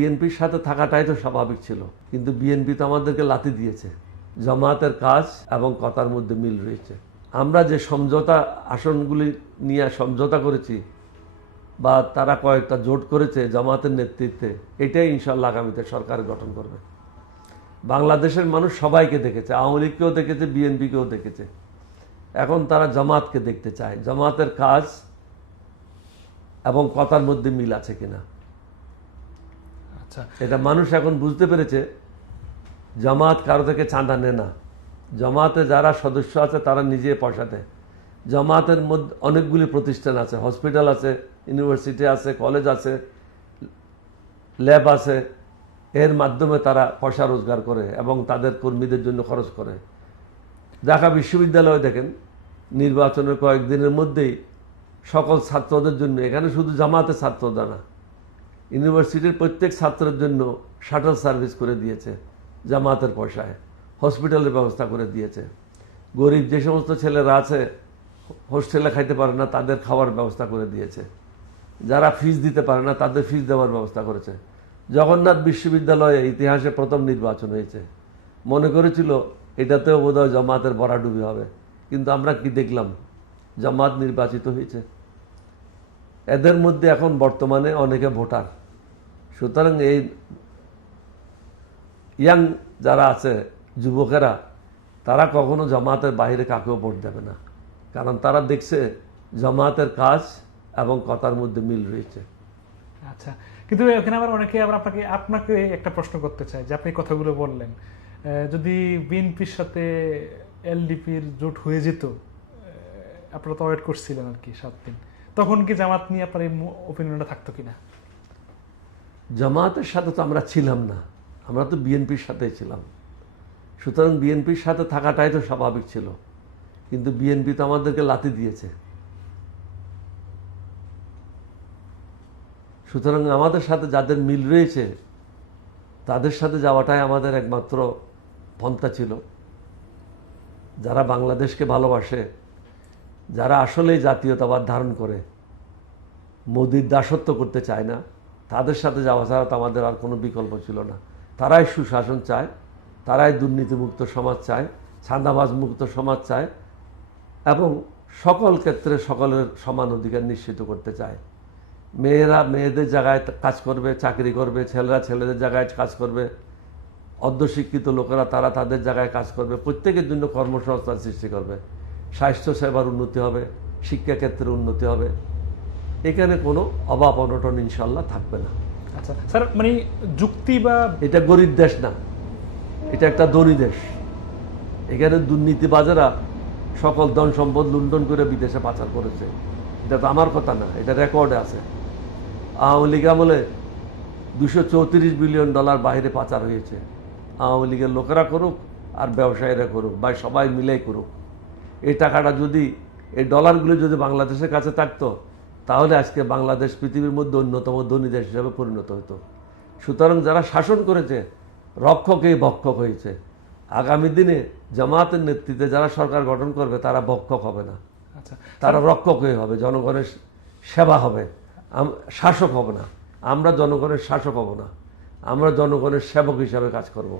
বিএনপির সাথে থাকাটাই তো স্বাভাবিক ছিল। কিন্তু বিএনপি তো আমাদেরকে লাথি দিয়েছে। জামাতের কাজ এবং কথার মধ্যে মিল রয়েছে। আমরা যে সমঝোতা আসনগুলি নিয়ে সমঝোতা করেছি বা তারা কয়েকটা জোট করেছে জামাতের নেতৃত্বে, এটাই ইনশাল্লাহ আগামীতে সরকার গঠন করবে। বাংলাদেশের মানুষ সবাইকে দেখেছে, আওয়ামী লীগকেও দেখেছে, বিএনপিকেও দেখেছে। এখন তারা জামাতকে দেখতে চায়। জামাতের কাজ এবং কথার মধ্যে মিল আছে কিনা। এটা মানুষ এখন বুঝতে পেরেছে, জামাত কারও থেকে চাঁদা নেয় না। জামাতে যারা সদস্য আছে, তারা নিজে পয়সা দেয়। জামাতের মধ্যে অনেকগুলি প্রতিষ্ঠান আছে, হসপিটাল আছে, ইউনিভার্সিটি আছে, কলেজ আছে, ল্যাব আছে। এর মাধ্যমে তারা পয়সা রোজগার করে এবং তাদের কর্মীদের জন্য খরচ করে। ঢাকা বিশ্ববিদ্যালয়ে দেখেন, নির্বাচনের কয়েকদিনের মধ্যেই সকল ছাত্রদের জন্য, এখানে শুধু জামাতে ছাত্ররা না ইউনিভার্সিটির প্রত্যেক ছাত্রের জন্য শাটল সার্ভিস করে দিয়েছে, জামাতের পয়সায়। হসপিটালের ব্যবস্থা করে দিয়েছে। গরিব যে সমস্ত ছেলেরা আছে, হোস্টেলে খাইতে পারে না, তাদের খাওয়ার ব্যবস্থা করে দিয়েছে। যারা ফিস দিতে পারে না, তাদের ফিস দেওয়ার ব্যবস্থা করেছে। জগন্নাথ বিশ্ববিদ্যালয়ে ইতিহাসে প্রথম নির্বাচন হয়েছে। মনে করেছিল, এটাতেও বোধহয় জামাতের ভরাডুবি হবে। কিন্তু আমরা কি দেখলাম? জামাত নির্বাচিত হয়েছে। এদের মধ্যে এখন বর্তমানে অনেকে ভোটার। সুতরাং এই ইয়াং যারা আছে, যুবকেরা, তারা কখনো জামাতের বাইরে কাকেও ভোট দেবে না। কারণ তারা দেখছে জামাতের কাজ এবং কথার মধ্যে মিল রয়েছে। আচ্ছা কিন্তু এখানে আবার অনেকে আবার আপনাকে আপনাকে একটা প্রশ্ন করতে চাই যে আপনি কথাগুলো বললেন। যদি বিএনপির সাথে এলডিপির জোট হয়ে যেত আপনারা তো ওয়েট করছিলেন আর কি সাত দিন। তখন কি জামাত নিয়ে আপনার এই ওপিনিয়নটা থাকতো কিনা? জামাতের সাথে তো আমরা ছিলাম না, আমরা তো বিএনপির সাথেই ছিলাম। সুতরাং বিএনপির সাথে থাকাটাই তো স্বাভাবিক ছিল, কিন্তু বিএনপি তো আমাদেরকে লাথি দিয়েছে। সুতরাং আমাদের সাথে যাদের মিল রয়েছে, তাদের সাথে যাওয়াটাই আমাদের একমাত্র পন্থা ছিল। যারা বাংলাদেশকে ভালোবাসে, যারা আসলেই জাতীয়তাবাদ ধারণ করে, মোদির দাসত্ব করতে চায় না তাদের সাথে যাওয়া ছাড়া তো আমাদের আর কোনো বিকল্প ছিল না। তারাই সুশাসন চায়, তারাই দুর্নীতিমুক্ত সমাজ চায় ছান্দাবাজ মুক্ত সমাজ চায় এবং সকল ক্ষেত্রে সকলের সমান অধিকার নিশ্চিত করতে চায়। মেয়েরা মেয়েদের জায়গায় কাজ করবে, চাকরি করবে, ছেলেরা ছেলেদের জায়গায় কাজ করবে অর্ধশিক্ষিত লোকেরা তারা তাদের জায়গায় কাজ করবে, প্রত্যেকের জন্য কর্মসংস্থান সৃষ্টি করবে। স্বাস্থ্যসেবার উন্নতি হবে, শিক্ষাক্ষেত্রে উন্নতি হবে। এখানে কোনো অভাব অনটন ইনশাল্লাহ থাকবে না। আচ্ছা স্যার মানে যুক্তি বা এটা গরিব দেশ না। এটা একটা ধনী দেশ। এখানে দুর্নীতিবাজারা সকল ধন সম্পদ লুণ্ঠন করে বিদেশে পাচার করেছে। এটা তো আমার কথা না এটা রেকর্ডে আছে। আওয়ামী লীগ আমলে দুশো চৌত্রিশ বিলিয়ন ডলার বাইরে পাচার হয়েছে। আওয়ামী লীগের লোকেরা করুক আর ব্যবসায়ীরা করুক বা সবাই মিলেই করুক। এই টাকাটা যদি এই ডলারগুলো যদি বাংলাদেশের কাছে থাকতো তাহলে আজকে বাংলাদেশ পৃথিবীর মধ্যে অন্যতম ধনী দেশ হিসাবে পরিণত হতো সুতরাং যারা শাসন করেছে রক্ষকেই ভক্ষক হয়েছে। আগামী দিনে জামাতের নেতৃত্বে যারা সরকার গঠন করবে তারা ভক্ষক হবে না। আচ্ছা। তারা রক্ষক হয়ে হবে জনগণের সেবা হবে। শাসক হবে না। আমরা জনগণের শাসক হব না। আমরা জনগণের সেবক হিসাবে কাজ করব।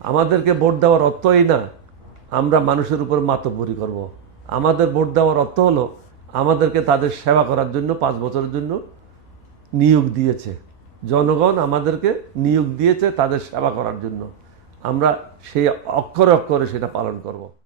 আমাদেরকে ভোট দেওয়ার অর্থই না আমরা মানুষের উপর মাতব্বরি করব। আমাদের ভোট দেওয়ার অর্থ হলো আমাদেরকে তাদের সেবা করার জন্য, পাঁচ বছরের জন্য নিয়োগ দিয়েছে জনগণ আমাদেরকে নিয়োগ দিয়েছে তাদের সেবা করার জন্য আমরা সেই অক্ষরে অক্ষরে সেটা পালন করব।